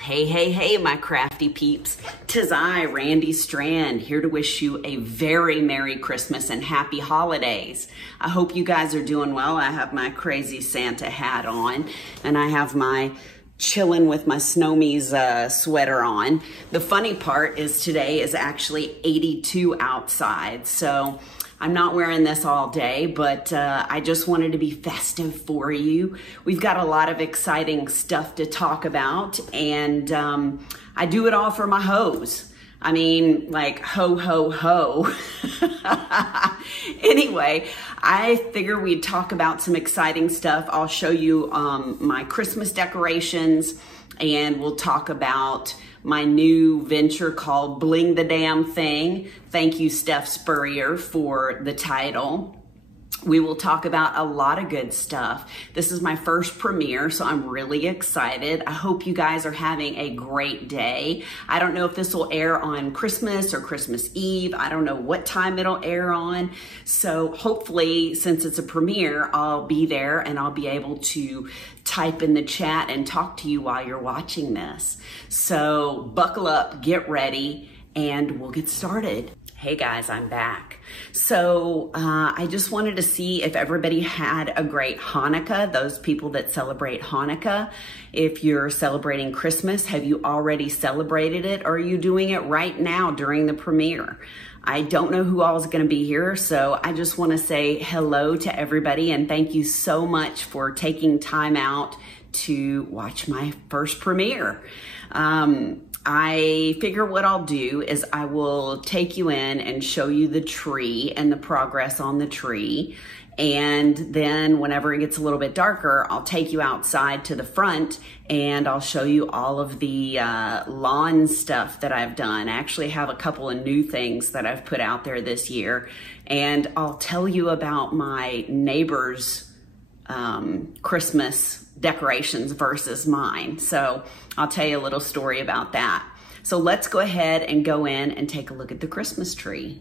Hey, hey, hey, my crafty peeps. 'Tis I, Randy Strand, here to wish you a very Merry Christmas and Happy Holidays. I hope you guys are doing well. I have my crazy Santa hat on, and I have my chilling with my Snowmies sweater on. The funny part is today is actually 82 outside, so I'm not wearing this all day, but I just wanted to be festive for you. We've got a lot of exciting stuff to talk about, and I do it all for my hoes. I mean, like, ho, ho, ho. Anyway, I figure we'd talk about some exciting stuff. I'll show you my Christmas decorations, and we'll talk about my new venture called Bling the Damn Thing. Thank you, Steph Spurrier, for the title. We will talk about a lot of good stuff. This is my first premiere, so I'm really excited. I hope you guys are having a great day. I don't know if this will air on Christmas or Christmas Eve. I don't know what time it'll air on. So hopefully, since it's a premiere, I'll be there and I'll be able to type in the chat and talk to you while you're watching this. So buckle up, get ready, and we'll get started. Hey guys, I'm back. So I just wanted to see if everybody had a great Hanukkah, those people that celebrate Hanukkah. If you're celebrating Christmas, have you already celebrated it, or are you doing it right now during the premiere? I don't know who all is going to be here, so I just want to say hello to everybody and thank you so much for taking time out to watch my first premiere. I figure what I'll do is I will take you in and show you the tree and the progress on the tree. And then whenever it gets a little bit darker, I'll take you outside to the front and I'll show you all of the lawn stuff that I've done. I actually have a couple of new things that I've put out there this year. And I'll tell you about my neighbor's Christmas decorations versus mine. So I'll tell you a little story about that. So let's go ahead and go in and take a look at the Christmas tree.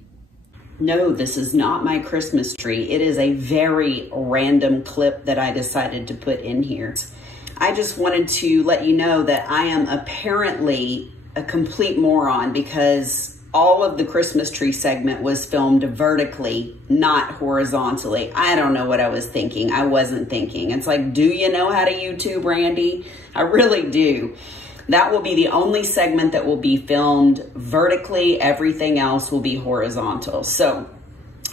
No, this is not my Christmas tree. It is a very random clip that I decided to put in here. I just wanted to let you know that I am apparently a complete moron because all of the Christmas tree segment was filmed vertically, not horizontally. I don't know what I was thinking. I wasn't thinking. It's like, do you know how to YouTube, Randy? I really do. That will be the only segment that will be filmed vertically. Everything else will be horizontal. So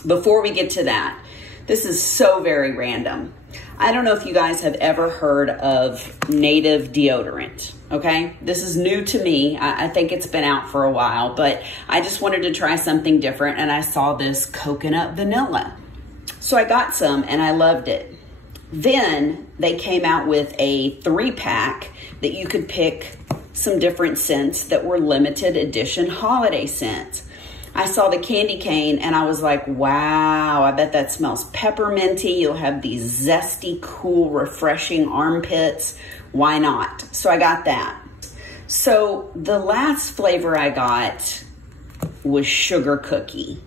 before we get to that, this is so very random. I don't know if you guys have ever heard of native deodorant, okay? This is new to me. I think it's been out for a while, but I just wanted to try something different and I saw this coconut vanilla. So I got some and I loved it. Then they came out with a 3-pack that you could pick some different scents that were limited edition holiday scents. I saw the candy cane and I was like, wow, I bet that smells pepperminty. You'll have these zesty, cool, refreshing armpits. Why not? So I got that. So the last flavor I got was sugar cookie.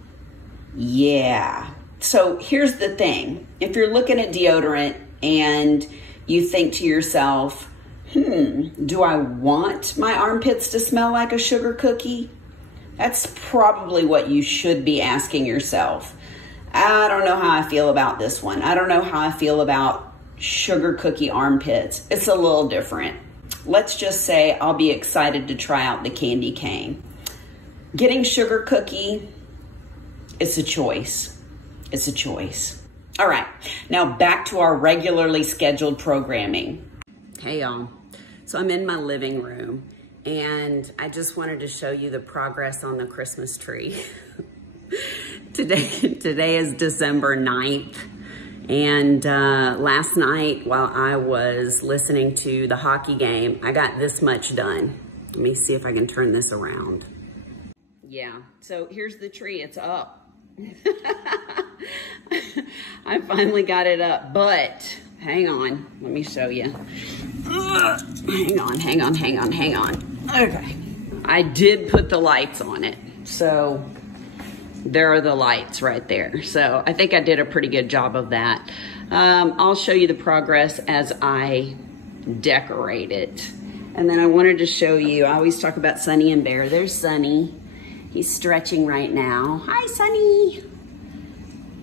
Yeah. So here's the thing. If you're looking at deodorant and you think to yourself, do I want my armpits to smell like a sugar cookie? That's probably what you should be asking yourself. I don't know how I feel about this one. I don't know how I feel about sugar cookie armpits. It's a little different. Let's just say I'll be excited to try out the candy cane. Getting sugar cookie, it's a choice. It's a choice. All right, now back to our regularly scheduled programming. Hey y'all, so I'm in my living room. And I just wanted to show you the progress on the Christmas tree. Today is December 9th. And last night while I was listening to the hockey game, I got this much done. Let me see if I can turn this around. Yeah, so here's the tree, it's up. I finally got it up, but hang on, let me show you. Hang on. Okay, I did put the lights on it. So there are the lights right there. So I think I did a pretty good job of that. I'll show you the progress as I decorate it. And then I wanted to show you, I always talk about Sunny and Bear. There's Sunny. He's stretching right now. Hi, Sunny.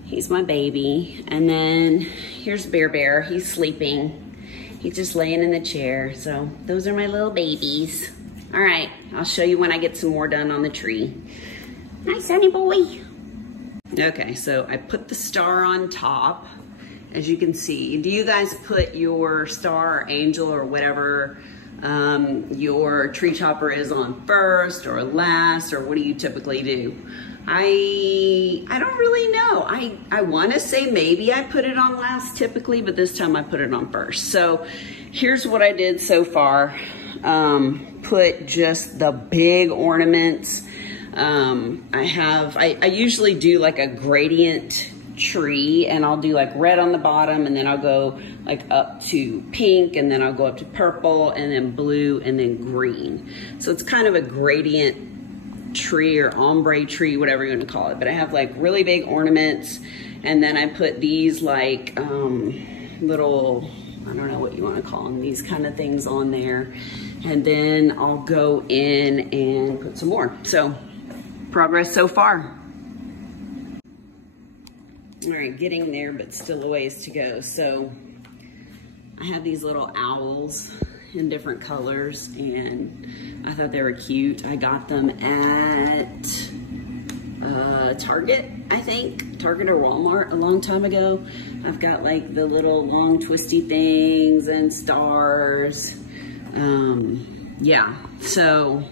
He's my baby. And then here's Bear. He's sleeping. He's just laying in the chair. So those are my little babies. All right, I'll show you when I get some more done on the tree. Hi, Sunny boy. Okay, so I put the star on top, as you can see. Do you guys put your star or angel or whatever your tree topper is on first or last, or what do you typically do? I don't really know. I want to say maybe I put it on last typically, but this time I put it on first. So here's what I did so far. Put just the big ornaments. I usually do like a gradient tree, and I'll do like red on the bottom, and then I'll go like up to pink, and then I'll go up to purple, and then blue, and then green. So it's kind of a gradient tree or ombre tree, whatever you want to call it. But I have like really big ornaments, and then I put these like little, I don't know what you want to call them, these kind of things on there. And then I'll go in and put some more. So progress so far. All right, getting there, but still a ways to go. So I have these little owls in different colors, and I thought they were cute. I got them at Target, I think, Target or Walmart a long time ago. I've got like the little long twisty things and stars. Yeah, so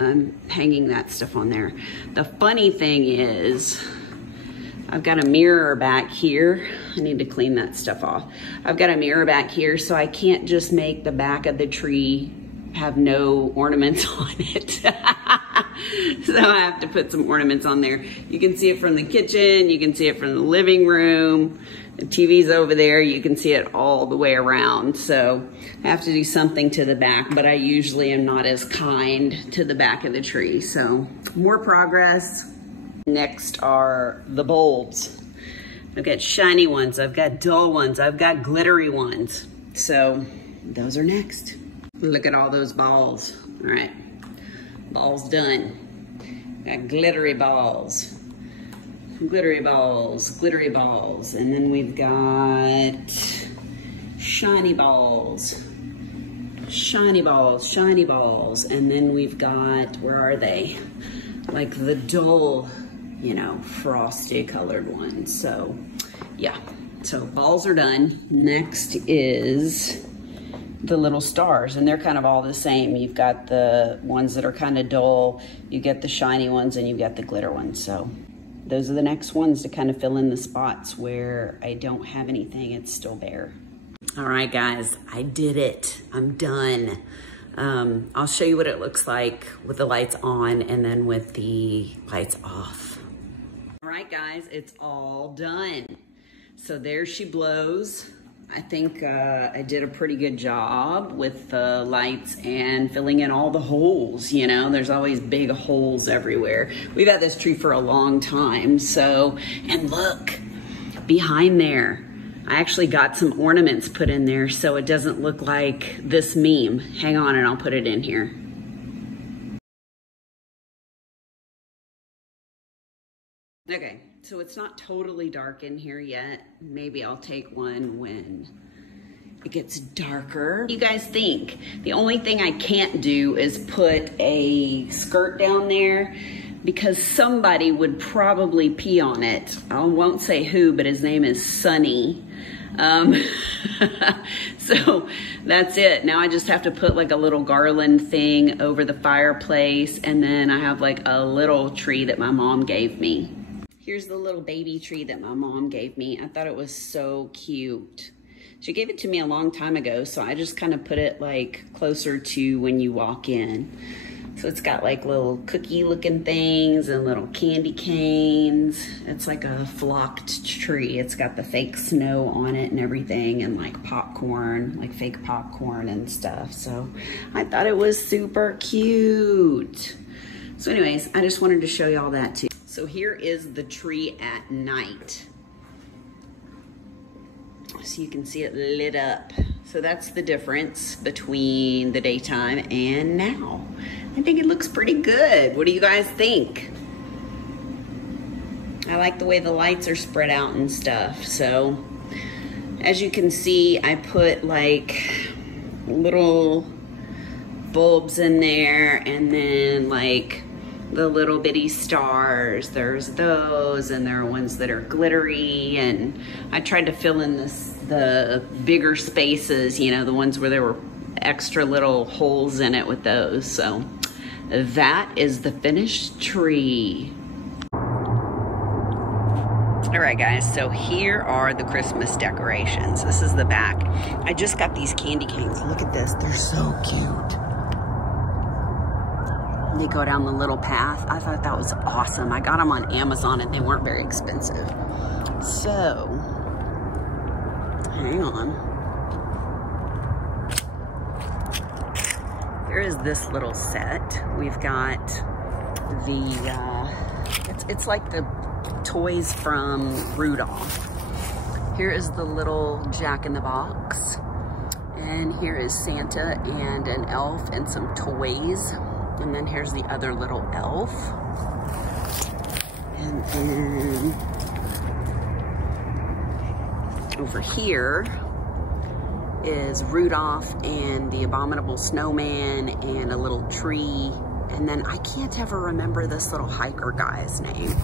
I'm hanging that stuff on there. The funny thing is, I've got a mirror back here. I need to clean that stuff off. I've got a mirror back here, so I can't just make the back of the tree have no ornaments on it. So I have to put some ornaments on there. You can see it from the kitchen. You can see it from the living room. The TV's over there. You can see it all the way around. So I have to do something to the back, but I usually am not as kind to the back of the tree. So more progress. Next are the bulbs. I've got shiny ones, I've got dull ones, I've got glittery ones. So those are next. Look at all those balls. All right, balls done. Got glittery balls, glittery balls, glittery balls. And then we've got shiny balls, shiny balls, shiny balls. And then we've got, where are they? Like the dull, you know, frosty colored ones. So yeah, so balls are done. Next is the little stars, and they're kind of all the same. You've got the ones that are kind of dull, you get the shiny ones, and you get the glitter ones. So those are the next ones to kind of fill in the spots where I don't have anything, it's still bare. All right, guys, I did it. I'm done. I'll show you what it looks like with the lights on and then with the lights off. All right, guys, it's all done. So there she blows. I think I did a pretty good job with the lights and filling in all the holes. You know, there's always big holes everywhere. We've had this tree for a long time. So, and look, behind there, I actually got some ornaments put in there so it doesn't look like this meme. Hang on and I'll put it in here. Okay, so it's not totally dark in here yet. Maybe I'll take one when it gets darker. You guys think? The only thing I can't do is put a skirt down there because somebody would probably pee on it. I won't say who, but his name is Sunny. So that's it. Now I just have to put like a little garland thing over the fireplace, and then I have like a little tree that my mom gave me. Here's the little baby tree that my mom gave me. I thought it was so cute. She gave it to me a long time ago, so I just kind of put it like closer to when you walk in. So it's got like little cookie looking things and little candy canes. It's like a flocked tree. It's got the fake snow on it and everything, and like popcorn, like fake popcorn and stuff. So I thought it was super cute. So anyways, I just wanted to show y'all that too. So here is the tree at night. So you can see it lit up. So that's the difference between the daytime and now. I think it looks pretty good. What do you guys think? I like the way the lights are spread out and stuff. So as you can see, I put like little bulbs in there, and then like the little bitty stars. There's those, and there are ones that are glittery, and I tried to fill in the bigger spaces, you know, the ones where there were extra little holes in it with those. So that is the finished tree. All right, guys, so here are the Christmas decorations. This is the back. I just got these candy canes. Look at this, they're so cute. They go down the little path. I thought that was awesome. I got them on Amazon and they weren't very expensive. So, hang on. Here is this little set. We've got the, it's like the toys from Rudolph. Here is the little Jack-in-the-Box. And here is Santa and an elf and some toys. And then here's the other little elf. And then over here is Rudolph and the Abominable Snowman and a little tree. And then I can't ever remember this little hiker guy's name.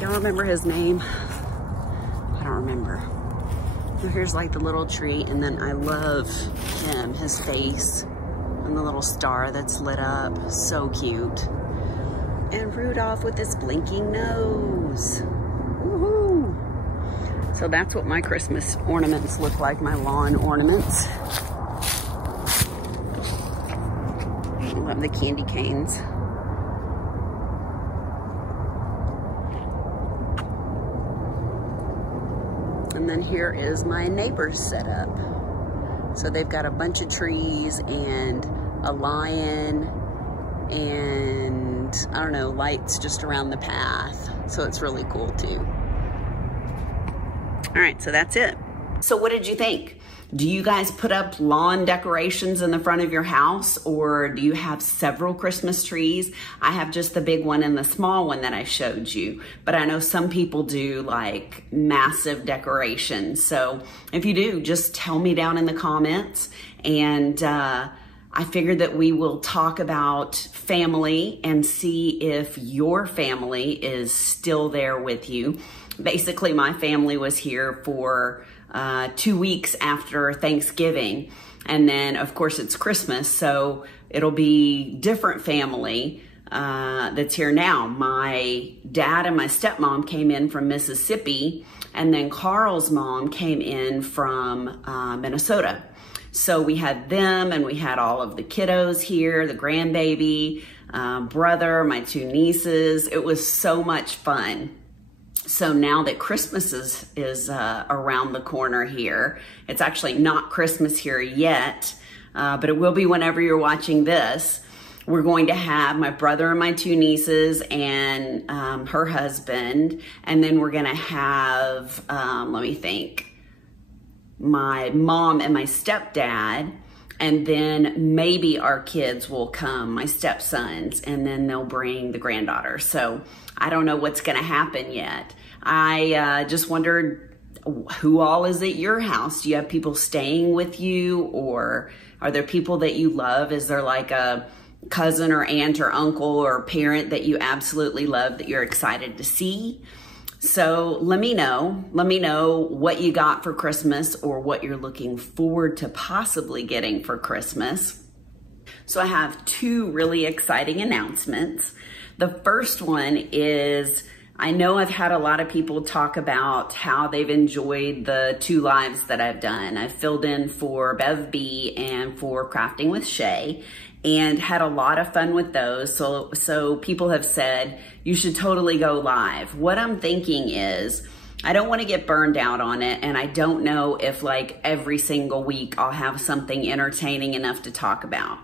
Y'all remember his name? I don't remember. So here's like the little tree, and then I love him, his face, and the little star that's lit up. So cute. And Rudolph with his blinking nose. Woohoo! So that's what my Christmas ornaments look like, my lawn ornaments. I love the candy canes. And then here is my neighbor's setup. So they've got a bunch of trees and a lion and, I don't know, lights just around the path. So it's really cool too. All right, so that's it. So what did you think? Do you guys put up lawn decorations in the front of your house, or do you have several Christmas trees? I have just the big one and the small one that I showed you, but I know some people do like massive decorations. So if you do, just tell me down in the comments, and I figured that we will talk about family and see if your family is still there with you. Basically, my family was here for 2 weeks after Thanksgiving. And then, of course, it's Christmas, so it'll be different family that's here now. My dad and my stepmom came in from Mississippi, and then Carl's mom came in from Minnesota. So we had them, and we had all of the kiddos here, the grandbaby, brother, my 2 nieces. It was so much fun. So now that Christmas is around the corner here, it's actually not Christmas here yet, but it will be whenever you're watching this. We're going to have my brother and my 2 nieces and her husband, and then we're going to have, let me think, my mom and my stepdad, and then maybe our kids will come, my stepsons, and then they'll bring the granddaughter. So I don't know what's going to happen yet. I just wondered, who all is at your house? Do you have people staying with you, or are there people that you love? Is there like a cousin or aunt or uncle or parent that you absolutely love that you're excited to see? So let me know. Let me know what you got for Christmas, or what you're looking forward to possibly getting for Christmas. So I have 2 really exciting announcements. The first one is, I know I've had a lot of people talk about how they've enjoyed the 2 lives that I've done. I've filled in for Bev B and for Crafting with Shay, and had a lot of fun with those. So people have said, you should totally go live. What I'm thinking is, I don't want to get burned out on it, and I don't know if like every single week I'll have something entertaining enough to talk about.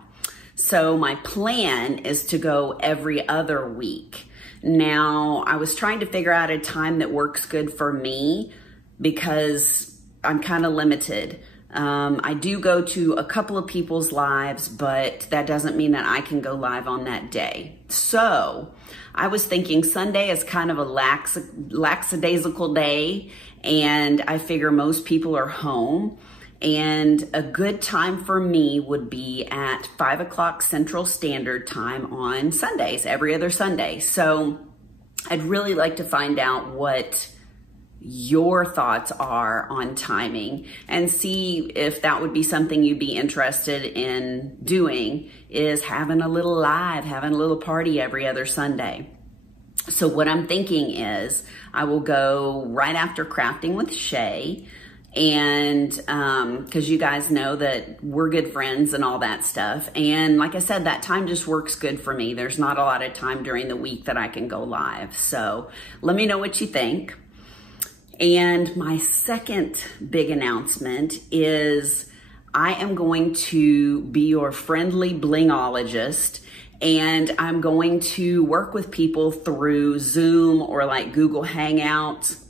So my plan is to go every other week. Now, I was trying to figure out a time that works good for me, because I'm kind of limited. I do go to a couple of people's lives, but that doesn't mean that I can go live on that day. So I was thinking Sunday is kind of a lackadaisical day, and I figure most people are home. And a good time for me would be at 5 o'clock Central Standard Time on Sundays, every other Sunday. So I'd really like to find out what your thoughts are on timing and see if that would be something you'd be interested in doing, is having a little live, having a little party every other Sunday. So what I'm thinking is I will go right after Crafting with Shay, and because you guys know that we're good friends and all that stuff. And like I said, that time just works good for me. There's not a lot of time during the week that I can go live. So let me know what you think. And my second big announcement is I am going to be your friendly blingologist, and I'm going to work with people through Zoom or like Google Hangouts.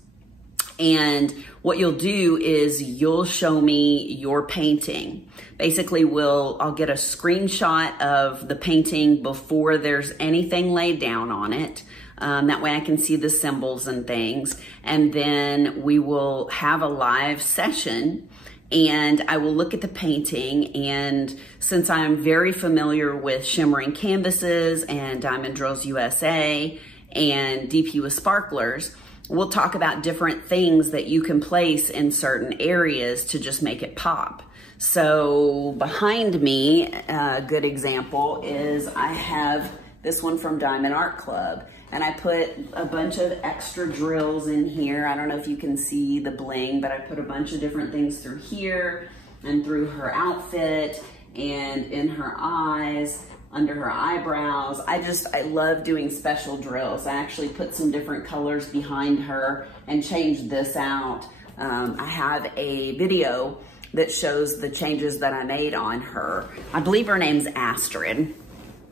And what you'll do is you'll show me your painting. Basically, I'll get a screenshot of the painting before there's anything laid down on it. That way I can see the symbols and things. And then we will have a live session, and I will look at the painting. And since I'm very familiar with shimmering canvases and Diamond Drills USA and DP with sparklers, we'll talk about different things that you can place in certain areas to just make it pop. So behind me, a good example is I have this one from Diamond Art Club, and I put a bunch of extra drills in here. I don't know if you can see the bling, but I put a bunch of different things through here and through her outfit and in her eyes, under her eyebrows. I love doing special drills. I actually put some different colors behind her and changed this out. I have a video that shows the changes that I made on her. I believe her name's Astrid,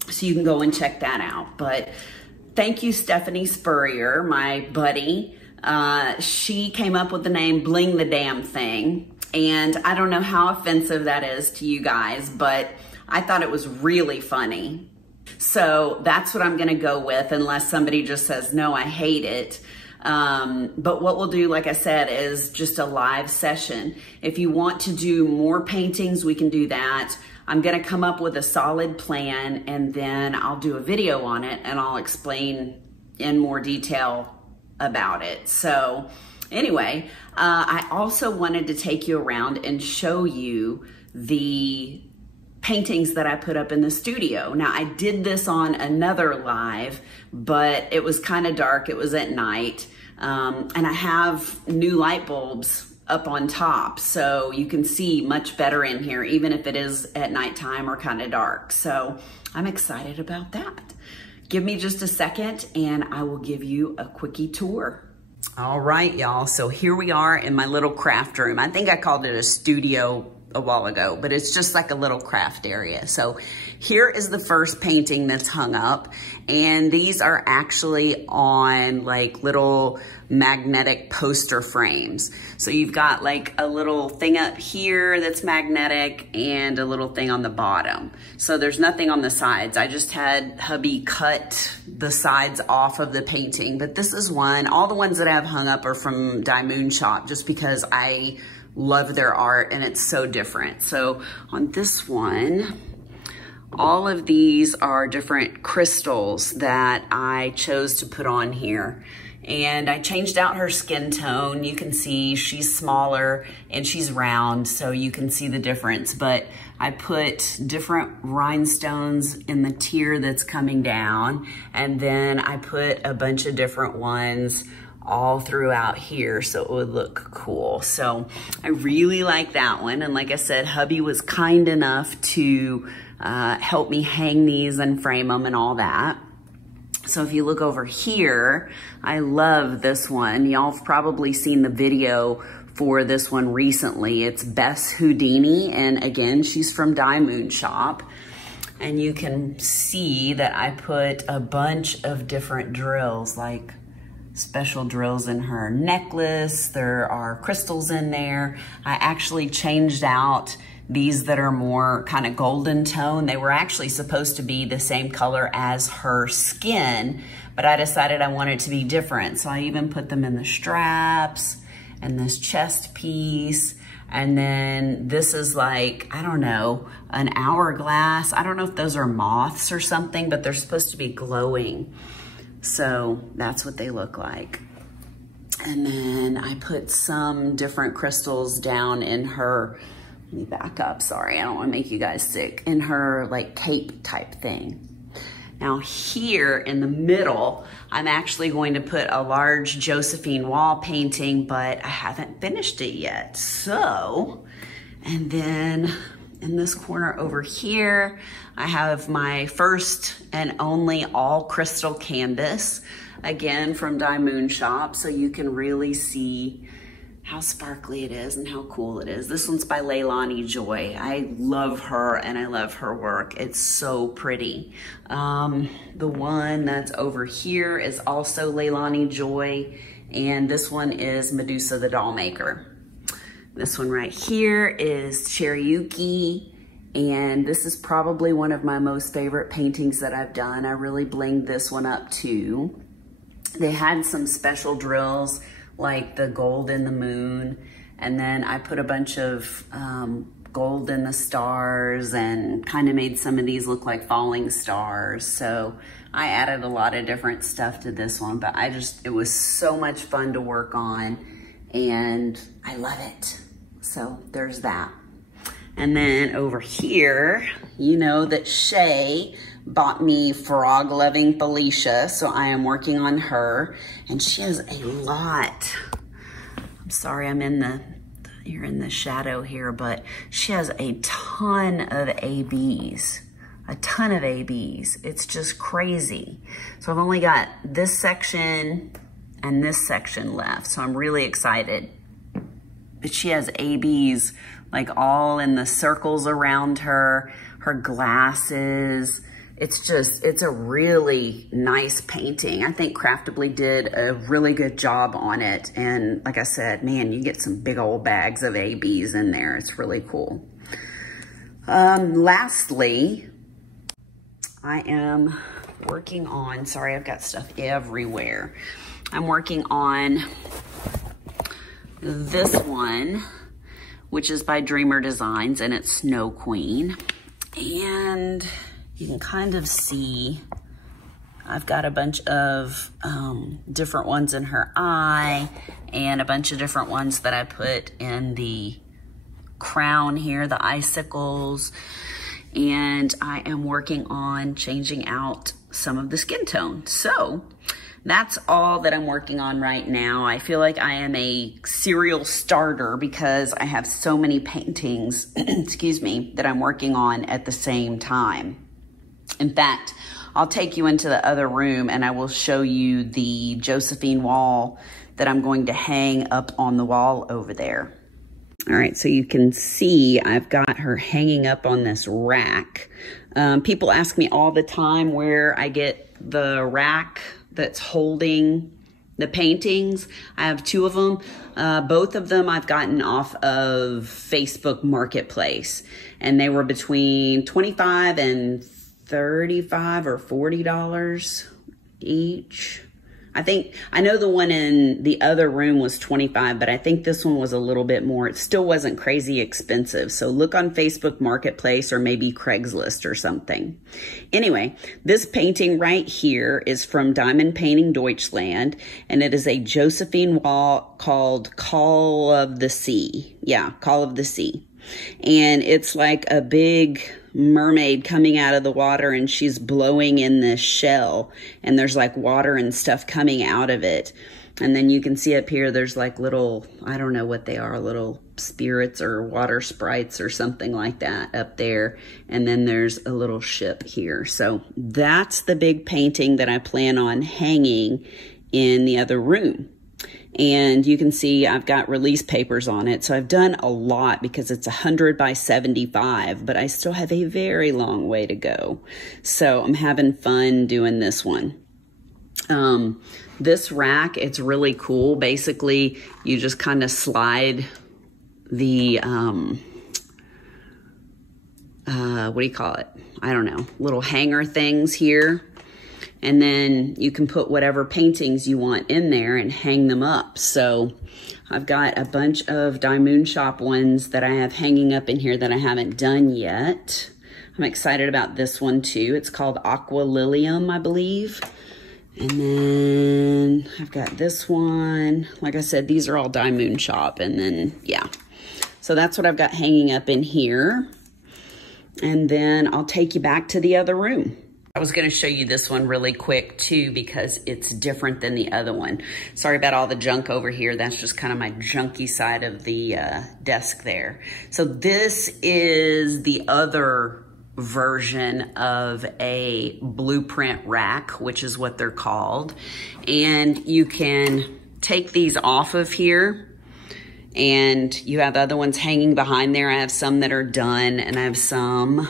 so you can go and check that out. But thank you, Stephanie Spurrier, my buddy. She came up with the name Bling the Damn Thing. And I don't know how offensive that is to you guys, but I thought it was really funny. So that's what I'm gonna go with, unless somebody just says, no, I hate it. But what we'll do, like I said, is just a live session. If you want to do more paintings, we can do that. I'm gonna come up with a solid plan, and then I'll do a video on it, and I'll explain in more detail about it. So anyway, I also wanted to take you around and show you the paintings that I put up in the studio. Now, I did this on another live, but it was kind of dark. It was at night. And I have new light bulbs up on top, so you can see much better in here, even if it is at nighttime or kind of dark. So I'm excited about that. Give me just a second and I will give you a quickie tour. All right, y'all. So here we are in my little craft room. I think I called it a studio a while ago, but it's just like a little craft area. So here is the first painting that's hung up, and these are actually on like little magnetic poster frames. So you've got like a little thing up here that's magnetic and a little thing on the bottom. So there's nothing on the sides. I just had hubby cut the sides off of the painting, but this is one. All the ones that I have hung up are from Diamond Shop, just because I love their art and it's so different. So on this one, all of these are different crystals that I chose to put on here. And I changed out her skin tone. You can see she's smaller and she's round, so you can see the difference. But I put different rhinestones in the tier that's coming down, and then I put a bunch of different ones all throughout here so it would look cool. So I really like that one. And like I said, hubby was kind enough to help me hang these and frame them and all that. So if you look over here, I love this one. Y'all have probably seen the video for this one recently. It's Bess Houdini, and again, she's from Diamond Shop. And you can see that I put a bunch of different drills, like special drills in her necklace. There are crystals in there. I actually changed out these that are more kind of golden tone. They were actually supposed to be the same color as her skin, but I decided I wanted to be different. So I even put them in the straps and this chest piece. And then this is like, I don't know, an hourglass. I don't know if those are moths or something, but they're supposed to be glowing. So that's what they look like. And then I put some different crystals down in her, let me back up, sorry, I don't want to make you guys sick, in her like cape type thing. Now here in the middle, I'm actually going to put a large Josephine wall painting, but I haven't finished it yet. So, and then in this corner over here, I have my first and only all crystal canvas, again from Die Moon Shop, so you can really see how sparkly it is and how cool it is. This one's by Leilani Joy. I love her and I love her work. It's so pretty. The one that's over here is also Leilani Joy, and this one is Medusa the Doll Maker. This one right here is Cherryuki, and this is probably one of my most favorite paintings that I've done. I really blinged this one up too. They had some special drills like the gold in the moon, and then I put a bunch of gold in the stars and kind of made some of these look like falling stars. So I added a lot of different stuff to this one, but it was so much fun to work on and I love it. So there's that. And then over here, you know that Shay bought me Frog Loving Felicia, so I am working on her, and she has a lot. I'm sorry, you're in the shadow here, but she has a ton of ABs, It's just crazy. So I've only got this section and this section left, so I'm really excited. But she has ABs like all in the circles around her, her glasses. It's a really nice painting. I think Craftably did a really good job on it. And like I said, man, you get some big old bags of ABs in there. It's really cool. Lastly, I am working on, sorry, I've got stuff everywhere. I'm working on this one, which is by Dreamer Designs, and it's Snow Queen. And you can kind of see I've got a bunch of different ones in her eye and a bunch of different ones that I put in the crown here, the icicles. And I am working on changing out some of the skin tone. So that's all that I'm working on right now. I feel like I am a serial starter because I have so many paintings, excuse me, that I'm working on at the same time. In fact, I'll take you into the other room and I will show you the Josephine wall that I'm going to hang up on the wall over there. All right, so you can see I've got her hanging up on this rack. People ask me all the time where I get the rack that's holding the paintings. I have two of them. Both of them I've gotten off of Facebook Marketplace, and they were between $25 and $35 or $40 each. I know the one in the other room was $25, but I think this one was a little bit more. It still wasn't crazy expensive. So look on Facebook Marketplace or maybe Craigslist or something. Anyway, this painting right here is from Diamond Painting Deutschland, and it is a Josephine wall called Call of the Sea. Yeah, Call of the Sea. And it's like a big mermaid coming out of the water, and she's blowing in this shell, and there's like water and stuff coming out of it. And then you can see up here there's like little, I don't know what they are, little spirits or water sprites or something like that up there. And then there's a little ship here. So that's the big painting that I plan on hanging in the other room. And you can see I've got release papers on it. So I've done a lot because it's 100 by 75, but I still have a very long way to go. So I'm having fun doing this one. This rack, it's really cool. Basically, you just kind of slide the, what do you call it? I don't know, little hanger things here. And then you can put whatever paintings you want in there and hang them up. So I've got a bunch of Diamond Shop ones that I have hanging up in here that I haven't done yet. I'm excited about this one too. It's called Aqua Lilium, I believe. And then I've got this one. Like I said, these are all Diamond Shop. And then, yeah. So that's what I've got hanging up in here. And then I'll take you back to the other room. I was going to show you this one really quick too because it's different than the other one. Sorry about all the junk over here. That's just kind of my junky side of the desk there. So this is the other version of a blueprint rack, which is what they're called. And you can take these off of here. And you have other ones hanging behind there. I have some that are done and I have some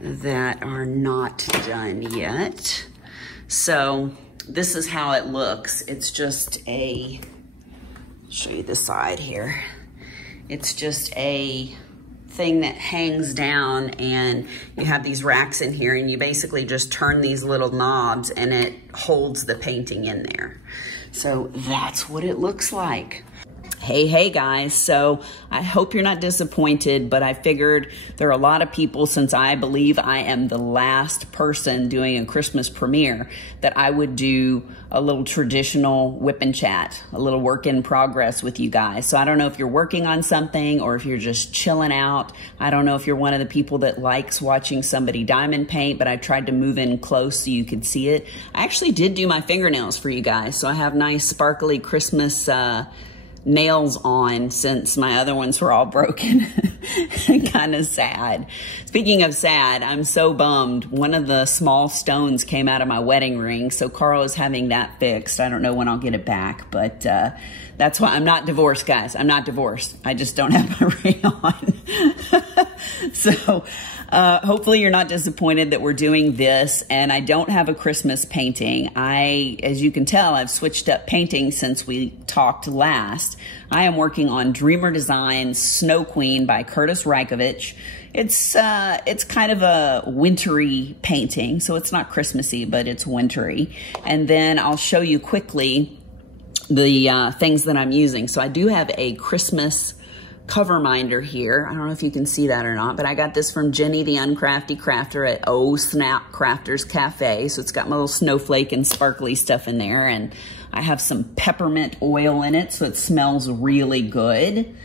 that are not done yet. So this is how it looks. It's just a, I'll show you the side here. It's just a thing that hangs down and you have these racks in here and you basically just turn these little knobs and it holds the painting in there. So that's what it looks like. Hey guys, so I hope you're not disappointed, but I figured there are a lot of people, since I believe I am the last person doing a Christmas premiere, that I would do a little traditional whip and chat, a little work in progress with you guys. So I don't know if you're working on something or if you're just chilling out. I don't know if you're one of the people that likes watching somebody diamond paint, but I tried to move in close so you could see it. I actually did do my fingernails for you guys, so I have nice sparkly Christmas nails on since my other ones were all broken. Kind of sad. Speaking of sad, I'm so bummed. One of the small stones came out of my wedding ring, so Carl is having that fixed. I don't know when I'll get it back, but that's why I'm not divorced, guys. I'm not divorced. I just don't have my ring on. So hopefully you're not disappointed that we're doing this, and I don't have a Christmas painting. As you can tell, I've switched up painting since we talked last. I am working on Dreamer Designs Snow Queen by Curtis Reikovich. It's kind of a wintry painting, so it's not Christmassy, but it's wintry. And then I'll show you quickly the things that I'm using. So I do have a Christmas cover minder here. I don't know if you can see that or not, but I got this from Jenny the Uncrafty Crafter at Oh Snap Crafters Cafe. So it's got my little snowflake and sparkly stuff in there, and I have some peppermint oil in it, so it smells really good.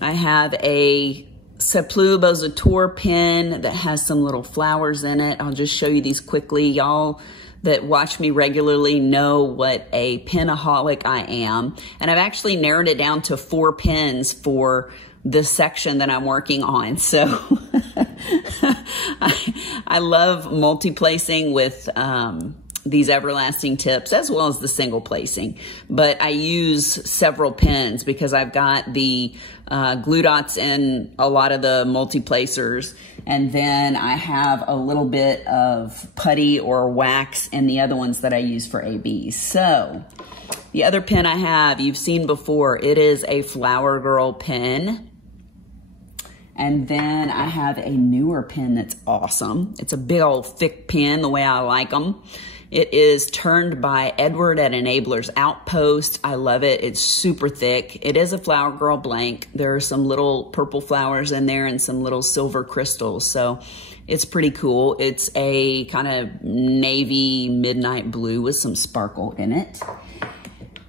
I have a Seplu Bozator pen that has some little flowers in it. I'll just show you these quickly. Y'all that watch me regularly know what a penaholic I am. And I've actually narrowed it down to 4 pens for this section that I'm working on. So I love multi-placing with these everlasting tips as well as the single placing. But I use several pens because I've got the glue dots in a lot of the multi-placers. And then I have a little bit of putty or wax in the other ones that I use for ABs. So the other pen I have, you've seen before, it is a Flower Girl pen. And then I have a newer pen that's awesome. It's a big old thick pen, the way I like them. It is Turned by Edward at Enabler's Outpost. I love it. It's super thick. It is a Flower Girl blank. There are some little purple flowers in there and some little silver crystals. So it's pretty cool. It's a kind of navy midnight blue with some sparkle in it.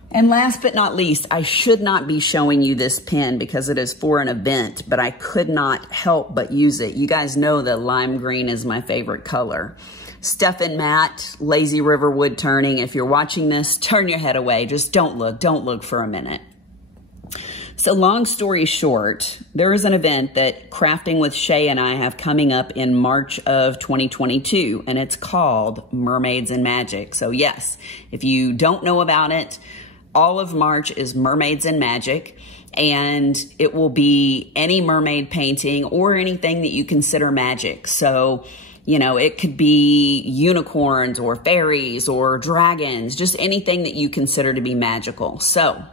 And last but not least, I should not be showing you this pen because it is for an event, but I could not help but use it. You guys know that lime green is my favorite color. Stephen Matt, Lazy River Wood Turning. If you're watching this, turn your head away. Just don't look for a minute. So long story short, there is an event that Crafting with Shay and I have coming up in March of 2022, and it's called Mermaids and Magic. So yes, if you don't know about it, all of March is Mermaids and Magic, and it will be any mermaid painting or anything that you consider magic. So You know, it could be unicorns or fairies or dragons, just anything that you consider to be magical. So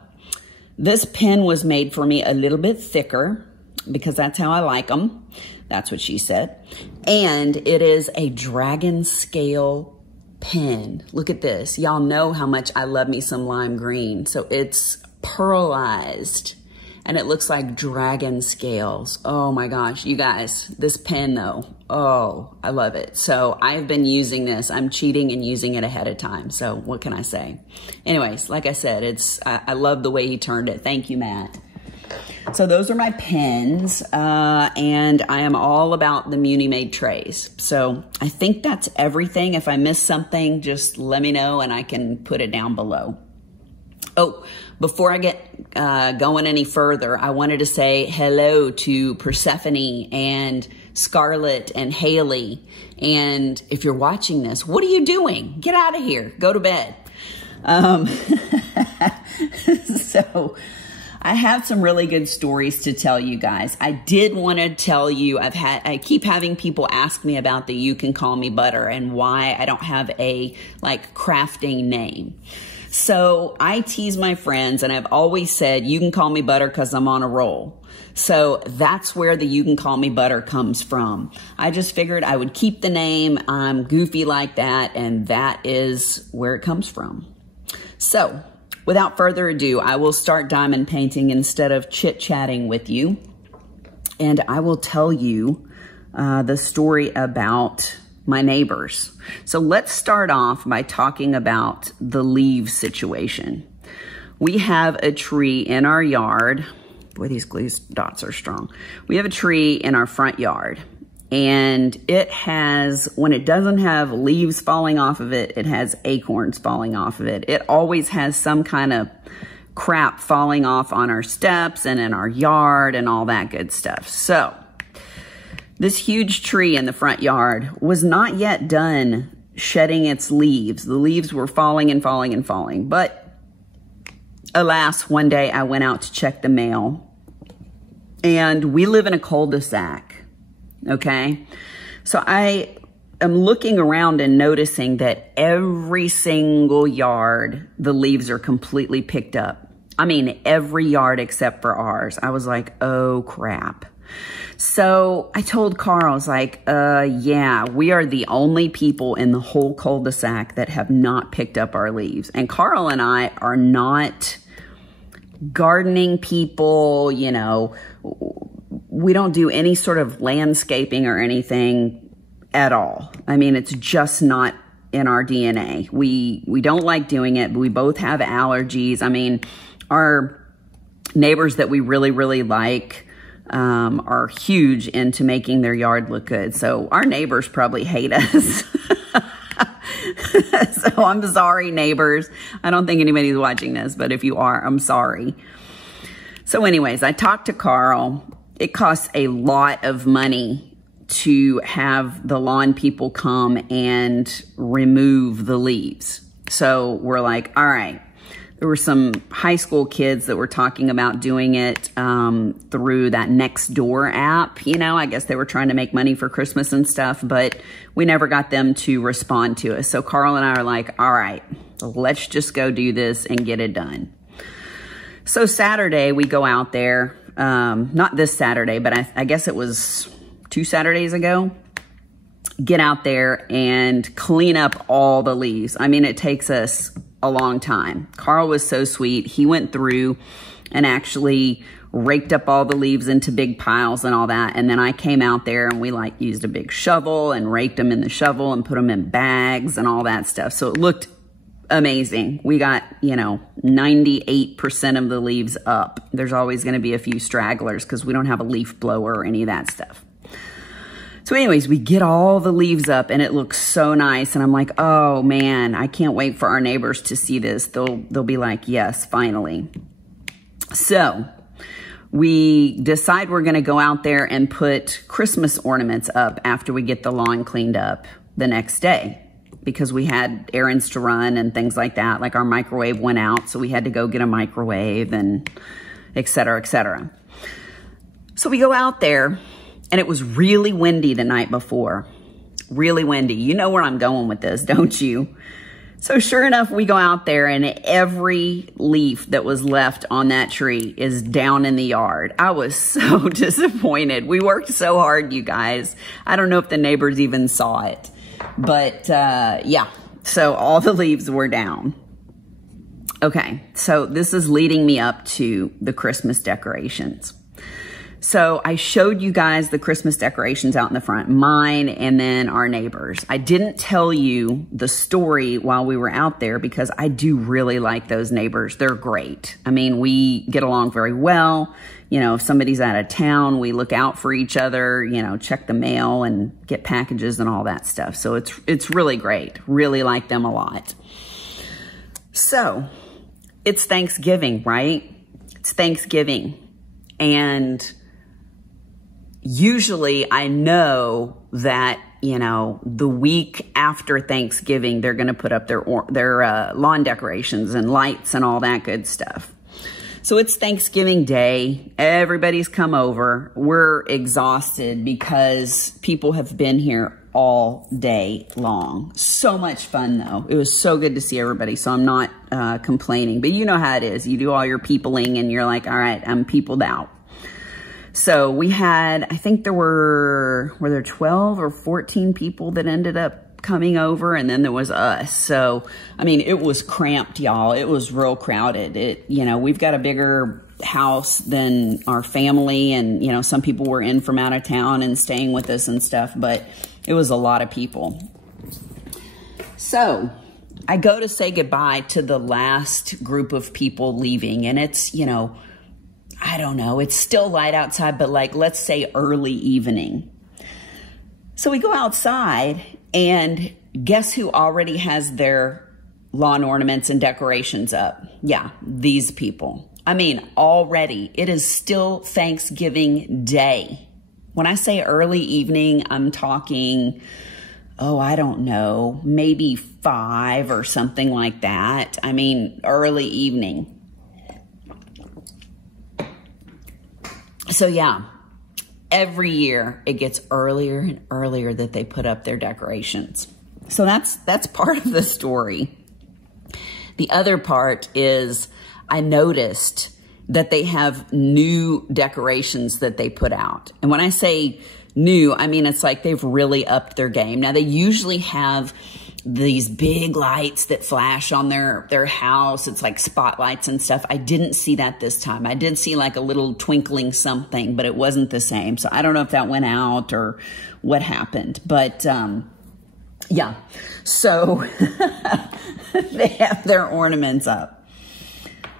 this pen was made for me a little bit thicker because that's how I like them. That's what she said. And it is a dragon scale pen. Look at this. Y'all know how much I love me some lime green. So it's pearlized and it looks like dragon scales. Oh my gosh, you guys, this pen though, oh, I love it. So I've been using this. I'm cheating and using it ahead of time. So what can I say? Anyways, like I said, I love the way he turned it. Thank you, Matt. So those are my pens, and I am all about the Muni Made trays. So I think that's everything. If I missed something, just let me know and I can put it down below. Oh, before I get going any further, I wanted to say hello to Persephone and Scarlett and Haley. And if you're watching this, what are you doing? Get out of here. Go to bed. So I have some really good stories to tell you guys. I did want to tell you, I keep having people ask me about the You Can Call Me Butter and why I don't have a like crafting name. So I tease my friends and I've always said, you can call me Butter because I'm on a roll. So that's where the You Can Call Me Butter comes from. I just figured I would keep the name. I'm goofy like that, and that is where it comes from. So without further ado, I will start diamond painting instead of chit-chatting with you. And I will tell you the story about my neighbors. So let's start off by talking about the leaves situation. We have a tree in our yard. Boy, these glue dots are strong. We have a tree in our front yard, and it has, when it doesn't have leaves falling off of it, it has acorns falling off of it. It always has some kind of crap falling off on our steps and in our yard and all that good stuff. So this huge tree in the front yard was not yet done shedding its leaves. The leaves were falling and falling and falling. But alas, one day I went out to check the mail, and we live in a cul-de-sac, okay? So I am looking around and noticing that every single yard, the leaves are completely picked up. I mean, every yard except for ours. I was like, oh crap. So I told Carl, I was like, yeah, we are the only people in the whole cul-de-sac that have not picked up our leaves. And Carl and I are not gardening people, you know, we don't do any sort of landscaping or anything at all. I mean, it's just not in our DNA. We don't like doing it. We both have allergies. I mean, our neighbors that we really, really like are huge into making their yard look good. So our neighbors probably hate us. So I'm sorry, neighbors. I don't think anybody's watching this, but if you are, I'm sorry. So anyways, I talked to Carl. It costs a lot of money to have the lawn people come and remove the leaves. So we're like, all right. There were some high school kids that were talking about doing it through that Nextdoor app. You know, I guess they were trying to make money for Christmas and stuff, but we never got them to respond to us. So Carl and I are like, all right, let's just go do this and get it done. So Saturday we go out there, not this Saturday, but I guess it was 2 Saturdays ago. Get out there and clean up all the leaves. I mean, it takes us a long time. Carl was so sweet. He went through and actually raked up all the leaves into big piles and all that. And then I came out there and we like used a big shovel and raked them in the shovel and put them in bags and all that stuff. So it looked amazing. We got, you know, 98% of the leaves up. There's always going to be a few stragglers because we don't have a leaf blower or any of that stuff. So anyways, we get all the leaves up and it looks so nice. And I'm like, oh man, I can't wait for our neighbors to see this. They'll be like, yes, finally. So we decide we're going to go out there and put Christmas ornaments up after we get the lawn cleaned up the next day, because we had errands to run and things like that. Like our microwave went out, so we had to go get a microwave and et cetera, et cetera. So we go out there. And it was really windy the night before. really windy. You know where I'm going with this, don't you? So sure enough, we go out there and every leaf that was left on that tree is down in the yard. I was so disappointed. We worked so hard, you guys. I don't know if the neighbors even saw it. But yeah, so all the leaves were down. Okay, so this is leading me up to the Christmas decorations. So I showed you guys the Christmas decorations out in the front, mine and then our neighbors. I didn't tell you the story while we were out there because I do really like those neighbors. They're great. I mean, we get along very well. You know, if somebody's out of town, we look out for each other, you know, check the mail and get packages and all that stuff. So it's really great. Really like them a lot. So it's Thanksgiving, right? It's Thanksgiving. And usually I know that, you know, the week after Thanksgiving, they're going to put up their lawn decorations and lights and all that good stuff. So it's Thanksgiving Day. Everybody's come over. We're exhausted because people have been here all day long. So much fun, though. It was so good to see everybody, so I'm not complaining. But you know how it is. You do all your peopling, and you're like, all right, I'm peopled out. So we had, I think were there 12 or 14 people that ended up coming over, and then there was us. So, I mean, it was cramped, y'all. It was real crowded. You know, we've got a bigger house than our family, and, you know, some people were in from out of town and staying with us and stuff, but it was a lot of people. So I go to say goodbye to the last group of people leaving, and it's, you know, I don't know, it's still light outside, but like, let's say early evening. So we go outside, and guess who already has their lawn ornaments and decorations up? Yeah, these people. I mean, already, it is still Thanksgiving Day. When I say early evening, I'm talking, oh, I don't know, maybe 5 or something like that. I mean, early evening. So yeah, every year it gets earlier and earlier that they put up their decorations. So that's part of the story. The other part is I noticed that they have new decorations that they put out. And when I say new, I mean, it's like they've really upped their game. Now, they usually have these big lights that flash on their house. It's like spotlights and stuff. I didn't see that this time. I did see like a little twinkling something, but it wasn't the same. So I don't know if that went out or what happened, but yeah. So they have their ornaments up.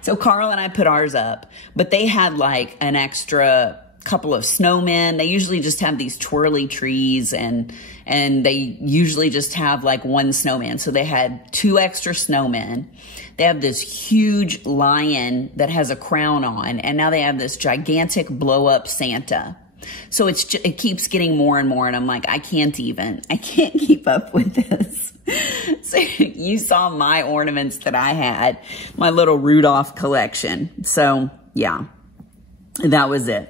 So Carl and I put ours up, but they had like an extra couple of snowmen. They usually just have these twirly trees, and they usually just have like one snowman. So they had 2 extra snowmen. They have this huge lion that has a crown on, and now they have this gigantic blow up Santa. So it keeps getting more and more, and I'm like, I can't keep up with this. So you saw my ornaments that I had, my little Rudolph collection. So yeah, that was it.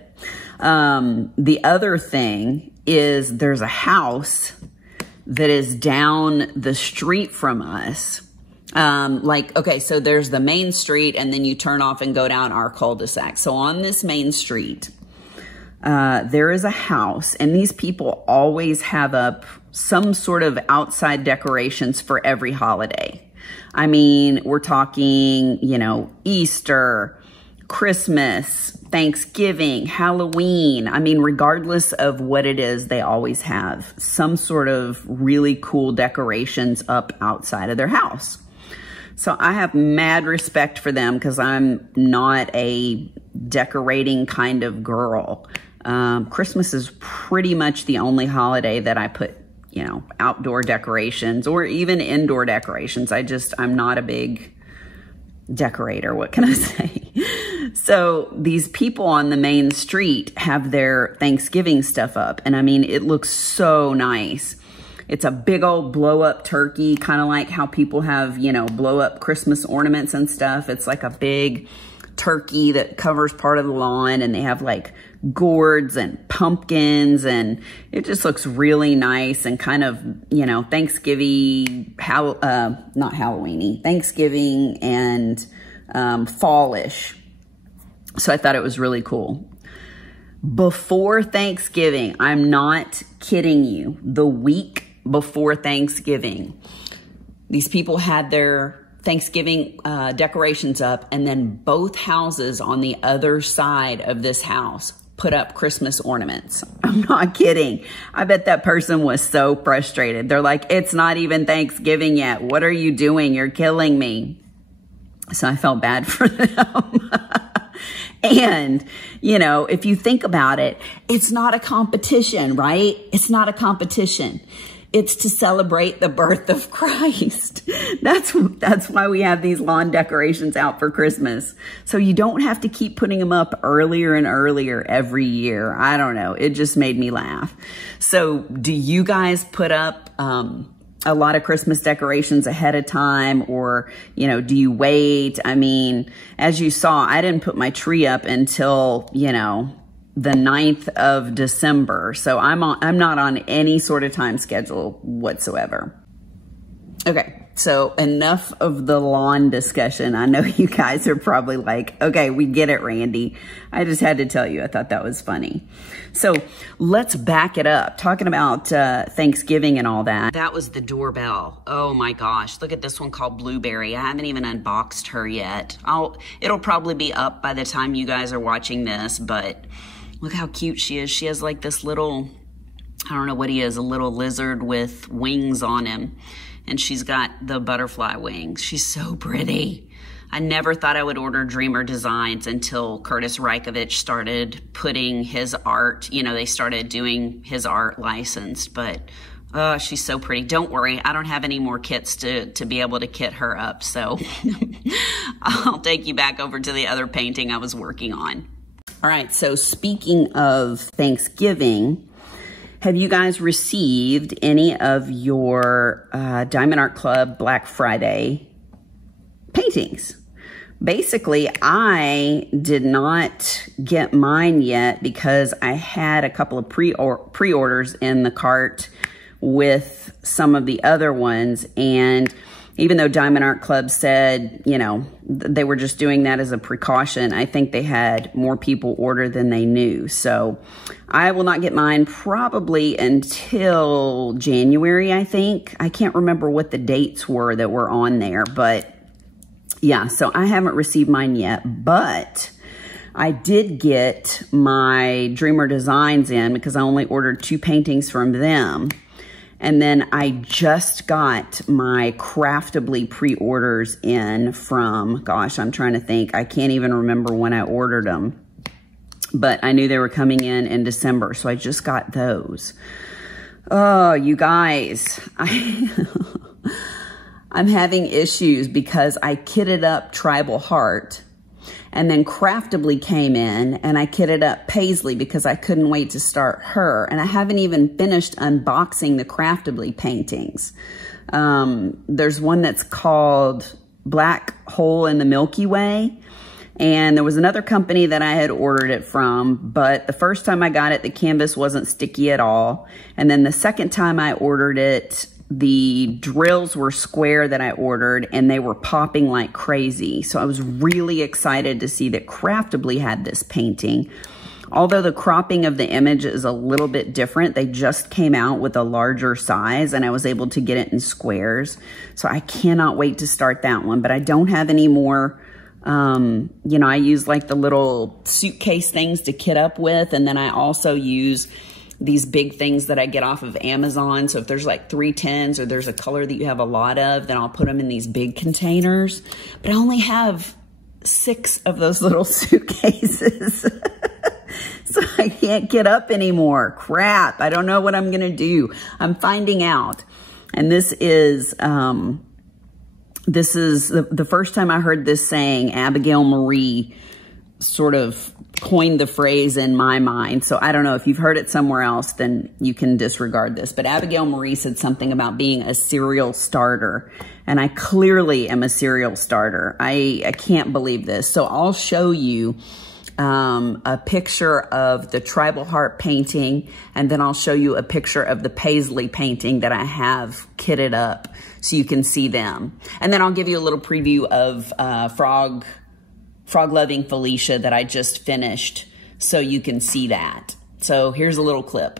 The other thing is there's a house that is down the street from us. Okay, so there's the main street, and then you turn off and go down our cul-de-sac. So on this main street, there is a house, and these people always have up some sort of outside decorations for every holiday. I mean, we're talking, you know, Easter, Christmas, Thanksgiving, Halloween. I mean, regardless of what it is, they always have some sort of really cool decorations up outside of their house. So I have mad respect for them because I'm not a decorating kind of girl. Christmas is pretty much the only holiday that I put, you know, outdoor decorations or even indoor decorations. I'm not a big decorator. What can I say? So these people on the main street have their Thanksgiving stuff up. And I mean, it looks so nice. It's a big old blow up turkey, kind of like how people have, you know, blow up Christmas ornaments and stuff. It's like a big turkey that covers part of the lawn, and they have like gourds and pumpkins, and it just looks really nice and kind of, you know, Thanksgiving, not Halloween-y, Thanksgiving and fallish. So I thought it was really cool. Before Thanksgiving, I'm not kidding you, the week before Thanksgiving, these people had their Thanksgiving decorations up, and then both houses on the other side of this house put up Christmas ornaments. I'm not kidding. I bet that person was so frustrated. They're like, it's not even Thanksgiving yet. What are you doing? You're killing me. So I felt bad for them. And, you know, if you think about it, it's not a competition, right? It's not a competition. It's to celebrate the birth of Christ. That's why we have these lawn decorations out for Christmas. So you don't have to keep putting them up earlier and earlier every year. I don't know. It just made me laugh. So do you guys put up a lot of Christmas decorations ahead of time, or, you know, do you wait? I mean, as you saw, I didn't put my tree up until, you know, the 9th of December. So I'm not on any sort of time schedule whatsoever. Okay, so enough of the lawn discussion. I know you guys are probably like, okay, we get it, Randy. I just had to tell you, I thought that was funny. So let's back it up. Talking about Thanksgiving and all that. That was the doorbell. Oh my gosh, look at this one called Blueberry. I haven't even unboxed her yet. It'll probably be up by the time you guys are watching this, but look how cute she is. She has like this little, I don't know what he is, a little lizard with wings on him. And she's got the butterfly wings. She's so pretty. I never thought I would order Dreamer Designs until Curtis Reikovich started putting his art, you know, they started doing his art licensed, but she's so pretty. Don't worry, I don't have any more kits to be able to kit her up, so I'll take you back over to the other painting I was working on. All right, so speaking of Thanksgiving, have you guys received any of your Diamond Art Club Black Friday paintings? Basically, I did not get mine yet because I had a couple of pre-orders in the cart with some of the other ones, and even though Diamond Art Club said, you know, they were just doing that as a precaution, I think they had more people order than they knew. So I will not get mine probably until January, I think. I can't remember what the dates were that were on there, but yeah, so I haven't received mine yet, but I did get my Dreamer Designs in because I only ordered 2 paintings from them. And then I just got my Craftably pre-orders in from, gosh, I'm trying to think. I can't even remember when I ordered them. But I knew they were coming in December, so I just got those. Oh, you guys, I'm having issues because I kitted up Tribal Heart, and then Craftably came in, and I kitted up Paisley because I couldn't wait to start her. And I haven't even finished unboxing the Craftably paintings. There's one that's called Black Hole in the Milky Way. And there was another company that I had ordered it from, but the first time I got it, the canvas wasn't sticky at all. And then the second time I ordered it, the drills were square that I ordered, and they were popping like crazy. So I was really excited to see that Craftably had this painting. Although the cropping of the image is a little bit different, they just came out with a larger size, and I was able to get it in squares. So I cannot wait to start that one, but I don't have any more. You know, I use like the little suitcase things to kit up with, and then I also use these big things that I get off of Amazon. So if there's like 310s or there's a color that you have a lot of, then I'll put them in these big containers. But I only have 6 of those little suitcases. So I can't get up anymore. Crap. I don't know what I'm going to do. I'm finding out. And this is the first time I heard this saying. Abigail Marie sort of coined the phrase in my mind. So I don't know if you've heard it somewhere else, then you can disregard this. But Abigail Marie said something about being a serial starter. And I clearly am a serial starter. I can't believe this. So I'll show you a picture of the Tribal Heart painting, and then I'll show you a picture of the Paisley painting that I have kitted up so you can see them. And then I'll give you a little preview of Frog Loving Felicia that I just finished so you can see that. So here's a little clip.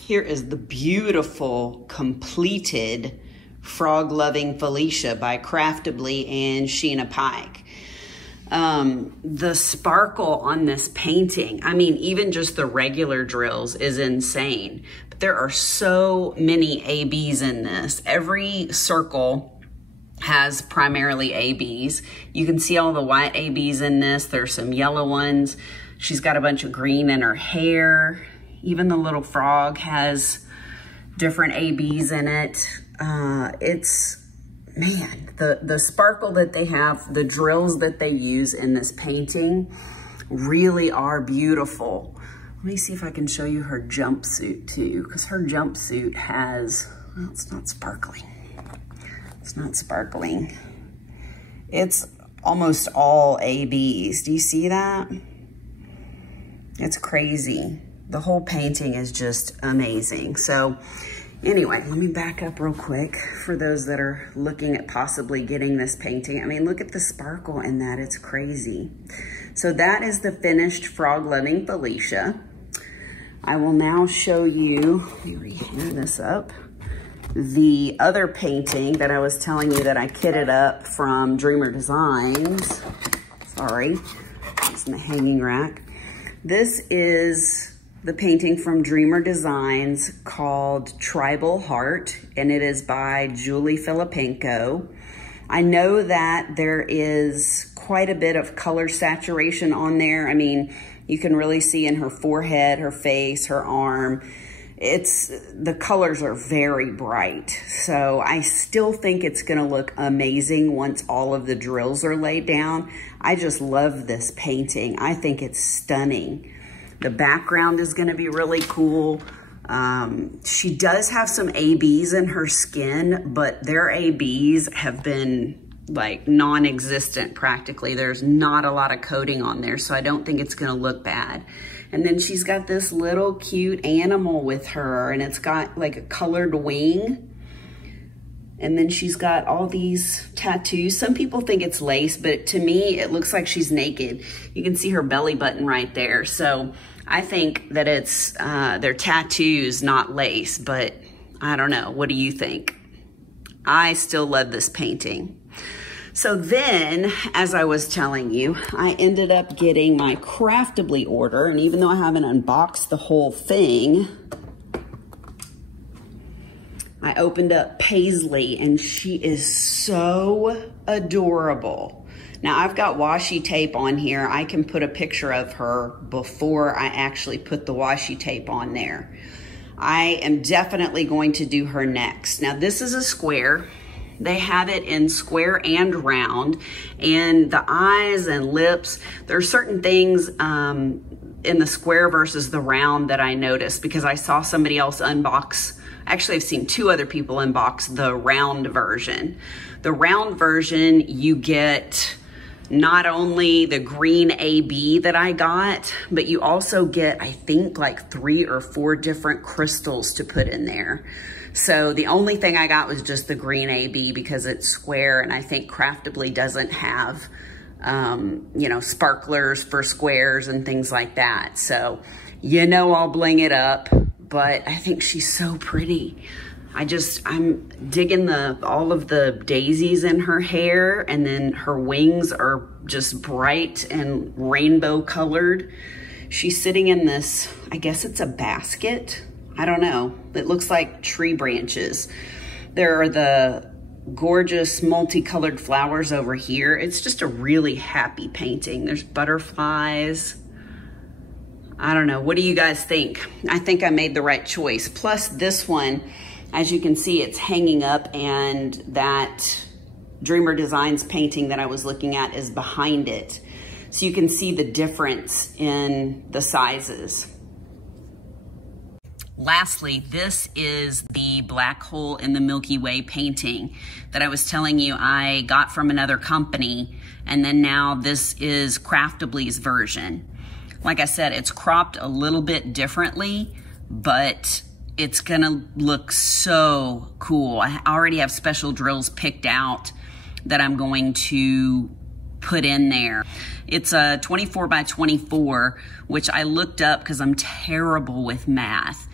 Here is the beautiful completed Frog Loving Felicia by Craftably and Sheena Pike. The sparkle on this painting, I mean, even just the regular drills is insane. But there are so many ABs in this. Every circle has primarily ABs. You can see all the white ABs in this. There's some yellow ones. She's got a bunch of green in her hair. Even the little frog has different ABs in it. Man, the sparkle that they have, the drills that they use in this painting really are beautiful. Let me see if I can show you her jumpsuit too, because her jumpsuit has, well, it's not sparkling. It's not sparkling. It's almost all ABs. Do you see that? It's crazy. The whole painting is just amazing. So anyway, let me back up real quick for those that are looking at possibly getting this painting. I mean, look at the sparkle in that. It's crazy. So that is the finished Frog Loving Felicia. I will now show you, let me re-hand this up, the other painting that I was telling you that I kitted up from Dreamer Designs. Sorry, it's in the hanging rack. This is the painting from Dreamer Designs called Tribal Heart, and it is by Julie Filipenko. I know that there is quite a bit of color saturation on there. I mean, you can really see in her forehead, her face, her arm. The colors are very bright. So I still think it's gonna look amazing once all of the drills are laid down. I just love this painting. I think it's stunning. The background is gonna be really cool. She does have some ABs in her skin, but their ABs have been like non-existent practically. There's not a lot of coating on there, so I don't think it's gonna look bad. And then she's got this little cute animal with her, and it's got like a colored wing. And then she's got all these tattoos. Some people think it's lace, but to me, it looks like she's naked. You can see her belly button right there. So I think that it's they're tattoos, not lace, but I don't know. What do you think? I still love this painting. So then, as I was telling you, I ended up getting my Craftably order, and even though I haven't unboxed the whole thing, I opened up Paisley, and she is so adorable. Now, I've got washi tape on here. I can put a picture of her before I actually put the washi tape on there. I am definitely going to do her next. Now, this is a square. They have it in square and round, and the eyes and lips, there are certain things in the square versus the round that I noticed because I saw somebody else unbox. Actually, I've seen two other people unbox the round version. The round version, you get not only the green AB that I got, but you also get, I think, like 3 or 4 different crystals to put in there. So the only thing I got was just the green AB because it's square, and I think Craftably doesn't have, you know, sparklers for squares and things like that. So, you know, I'll bling it up, but I think she's so pretty. I'm digging all of the daisies in her hair, and then her wings are just bright and rainbow colored. She's sitting in this, I guess it's a basket. I don't know. It looks like tree branches. There are the gorgeous multicolored flowers over here. It's just a really happy painting. There's butterflies. I don't know. What do you guys think? I think I made the right choice. Plus this one, as you can see, it's hanging up, and that Dreamer Designs painting that I was looking at is behind it. so you can see the difference in the sizes. Lastly, this is the black hole in the Milky Way painting that I was telling you I got from another company, and then now this is Craftably's version. Like I said, it's cropped a little bit differently, but it's gonna look so cool. I already have special drills picked out that I'm going to put in there. It's a 24 by 24, which I looked up because I'm terrible with math.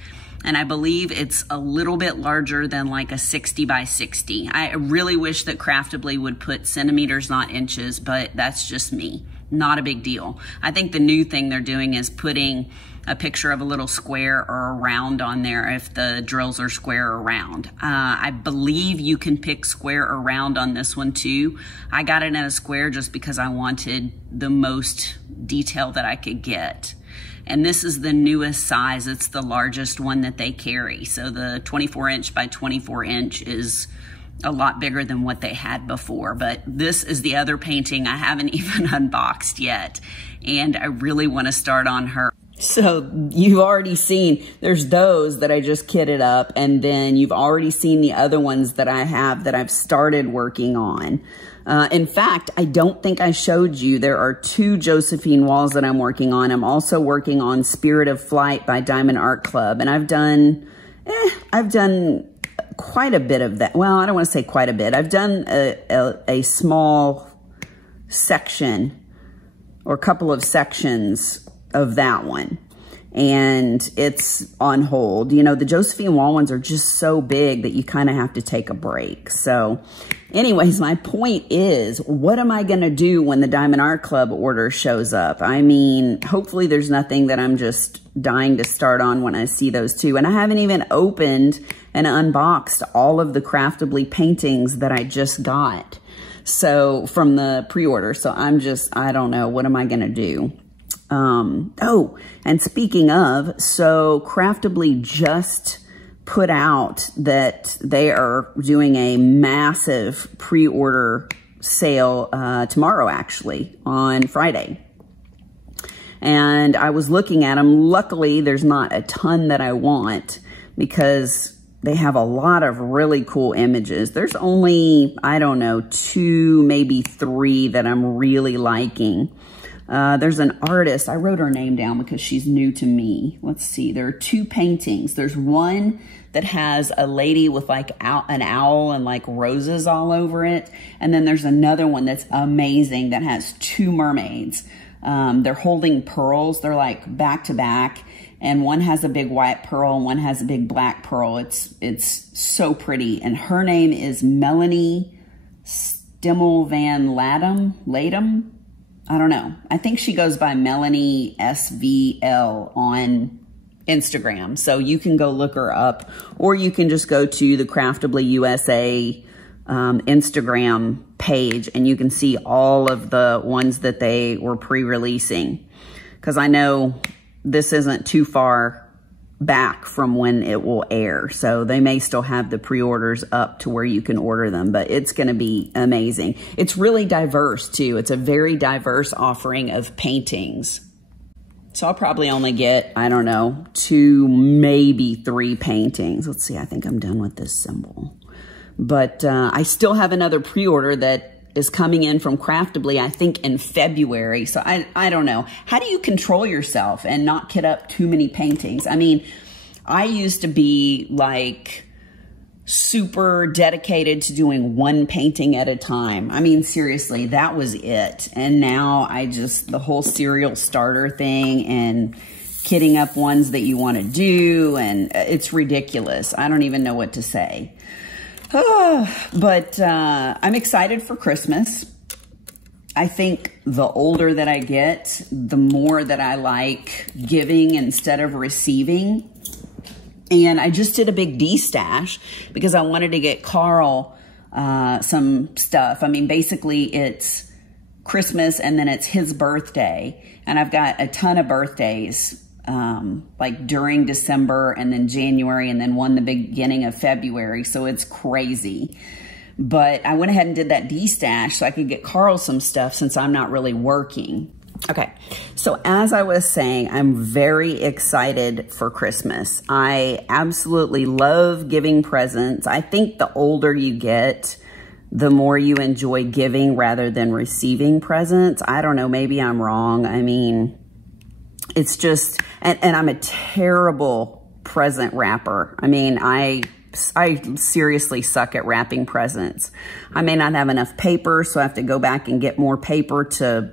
And I believe it's a little bit larger than like a 60 by 60. I really wish that Craftably would put centimeters, not inches, but that's just me. Not a big deal. I think the new thing they're doing is putting a picture of a little square or a round on there if the drills are square or round. I believe you can pick square or round on this one too. I got it in a square just because I wanted the most detail that I could get. And this is the newest size. It's the largest one that they carry. So the 24 inch by 24 inch is a lot bigger than what they had before. But this is the other painting I haven't even unboxed yet. And I really want to start on her. So you've already seen, there's those that I just kitted up, and then you've already seen the other ones that I have that I've started working on. In fact, I don't think I showed you, there are 2 Josephine walls that I'm working on. I'm also working on Spirit of Flight by Diamond Art Club, and I've done quite a bit of that. Well, I don't want to say quite a bit. I've done a small section or a couple of sections of that one, and it's on hold. You know, the Josephine wall ones are just so big that you kind of have to take a break. So anyways, my point is, what am I going to do when the Diamond Art Club order shows up? I mean, hopefully there's nothing that I'm just dying to start on when I see those 2. And I haven't even opened and unboxed all of the Craftably paintings that I just got. So from the pre-order. So I don't know. What am I going to do? Oh, and speaking of, so Craftably just put out that they are doing a massive pre-order sale tomorrow, actually, on Friday. And I was looking at them. Luckily, there's not a ton that I want because they have a lot of really cool images. There's only, I don't know, 2, maybe 3 that I'm really liking. There's an artist, I wrote her name down because she's new to me. Let's see, there are 2 paintings. There's one that has a lady with like an owl and like roses all over it. And then there's another one that's amazing that has 2 mermaids. They're holding pearls. They're like back to back. And one has a big white pearl and one has a big black pearl. It's so pretty. And her name is Melanie Stimmel van Ladem. I don't know. I think she goes by Melanie SVL on Instagram. So you can go look her up, or you can just go to the Craftably USA Instagram page and you can see all of the ones that they were pre-releasing. Because I know this isn't too far back from when it will air. So they may still have the pre-orders up to where you can order them, but it's going to be amazing. It's really diverse too. It's a very diverse offering of paintings. So I'll probably only get, I don't know, 2, maybe 3 paintings. Let's see, I think I'm done with this symbol. But I still have another pre-order that is coming in from Craftably, I think in February. So I don't know. How do you control yourself and not kit up too many paintings? I mean, I used to be like super dedicated to doing 1 painting at a time. I mean, seriously, that was it. And now the whole serial starter thing and kitting up ones that you want to do, and it's ridiculous. I don't even know what to say. But I'm excited for Christmas. I think the older that I get, the more that I like giving instead of receiving. And I just did a big de-stash because I wanted to get Carl some stuff. I mean, basically it's Christmas and then it's his birthday. And I've got a ton of birthdays like during December and then January and then one the beginning of February. So it's crazy. But I went ahead and did that de-stash so I could get Carl some stuff since I'm not really working. Okay, so as I was saying, I'm very excited for Christmas. I absolutely love giving presents. I think the older you get, the more you enjoy giving rather than receiving presents. I don't know, maybe I'm wrong. I mean, it's just, and I'm a terrible present wrapper. I mean, I seriously suck at wrapping presents. I may not have enough paper, so I have to go back and get more paper to,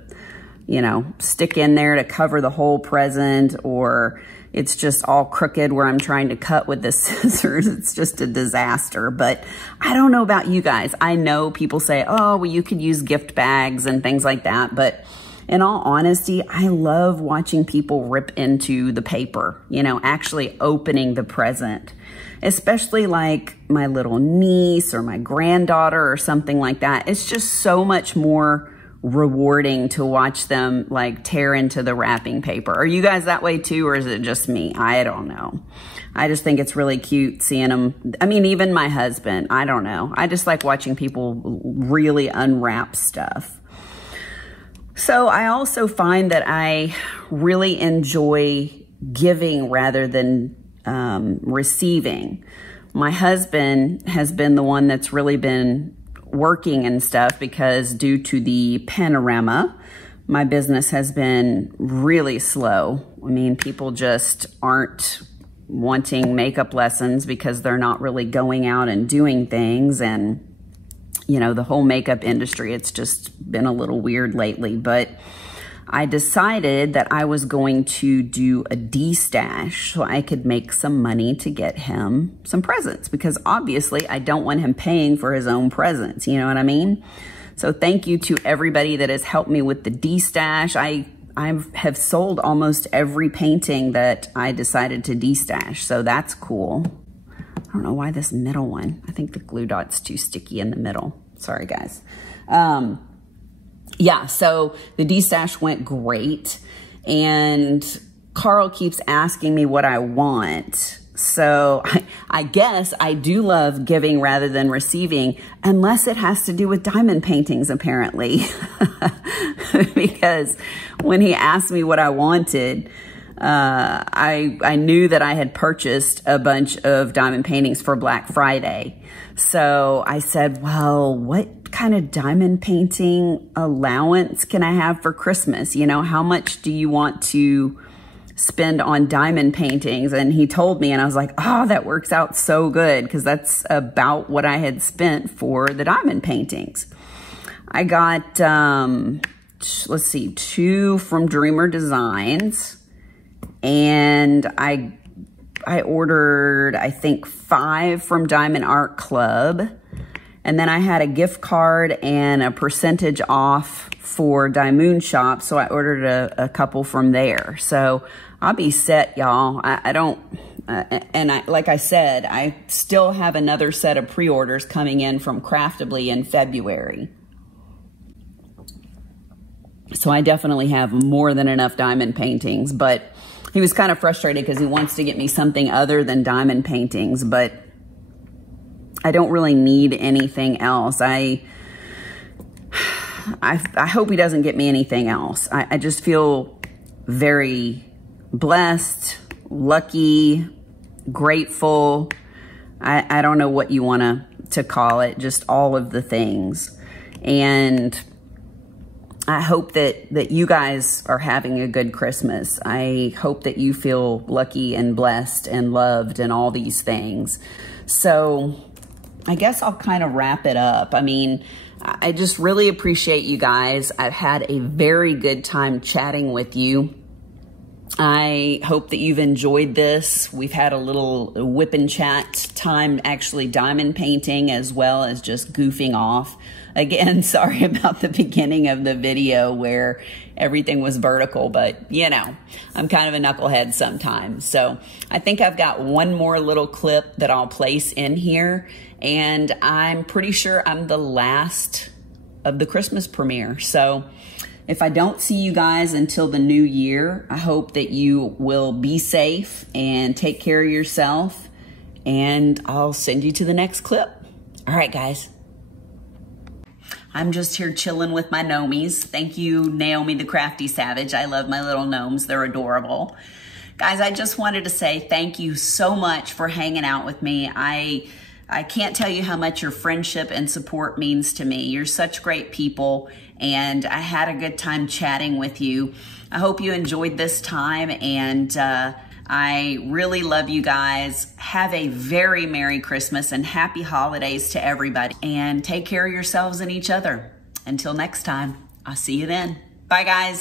you know, stick in there to cover the whole present, or it's just all crooked where I'm trying to cut with the scissors. It's just a disaster. But I don't know about you guys. I know people say, oh, well, you could use gift bags and things like that. But in all honesty, I love watching people rip into the paper, you know, actually opening the present, especially like my little niece or my granddaughter or something like that. It's just so much more rewarding to watch them like tear into the wrapping paper. Are you guys that way too, or is it just me? I don't know. I just think it's really cute seeing them. I mean, even my husband, I don't know. I just like watching people really unwrap stuff. So I also find that I really enjoy giving rather than receiving. My husband has been the one that's really been working and stuff, because due to the panorama, my business has been really slow. I mean, people just aren't wanting makeup lessons because they're not really going out and doing things. And, you know, the whole makeup industry, it's just been a little weird lately. But I decided that I was going to do a D-stash so I could make some money to get him some presents, because obviously I don't want him paying for his own presents. You know what I mean? So thank you to everybody that has helped me with the D-stash. I have sold almost every painting that I decided to D-stash, so that's cool. I don't know why this middle one, I think the glue dot's too sticky in the middle. Sorry, guys. Yeah, so the D-stash went great, and Carl keeps asking me what I want. So I guess I do love giving rather than receiving, unless it has to do with diamond paintings, apparently. Because when he asked me what I wanted, I knew that I had purchased a bunch of diamond paintings for Black Friday. So I said, well, what kind of diamond painting allowance can I have for Christmas? You know, how much do you want to spend on diamond paintings? And he told me, and I was like, oh, that works out so good, because that's about what I had spent for the diamond paintings. I got, let's see, 2 from Dreamer Designs, and I ordered, I think, 5 from Diamond Art Club. And then I had a gift card and a percentage off for Diamond Shop, so I ordered a couple from there. So I'll be set, y'all. I don't, like I said, I still have another set of pre-orders coming in from Craftably in February. So I definitely have more than enough diamond paintings, but he was kind of frustrated because he wants to get me something other than diamond paintings, but I don't really need anything else. I hope he doesn't get me anything else. I just feel very blessed, lucky, grateful. I don't know what you want to call it, just all of the things. And I hope that you guys are having a good Christmas. I hope that you feel lucky and blessed and loved and all these things. So I guess I'll kind of wrap it up. I mean, I just really appreciate you guys. I've had a very good time chatting with you. I hope that you've enjoyed this. We've had a little whip and chat time, actually diamond painting, as well as just goofing off. Again, sorry about the beginning of the video where everything was vertical, but you know, I'm kind of a knucklehead sometimes. So I think I've got one more little clip that I'll place in here, and I'm pretty sure I'm the last of the Christmas premiere. So if I don't see you guys until the new year, I hope that you will be safe and take care of yourself, and I'll send you to the next clip. All right, guys. I'm just here chilling with my gnomies. Thank you, Naomi the Crafty Savage. I love my little gnomes. They're adorable. Guys, I just wanted to say thank you so much for hanging out with me. I can't tell you how much your friendship and support means to me. You're such great people, and I had a good time chatting with you. I hope you enjoyed this time, and I really love you guys. Have a very Merry Christmas and Happy Holidays to everybody, and take care of yourselves and each other. Until next time, I'll see you then. Bye, guys.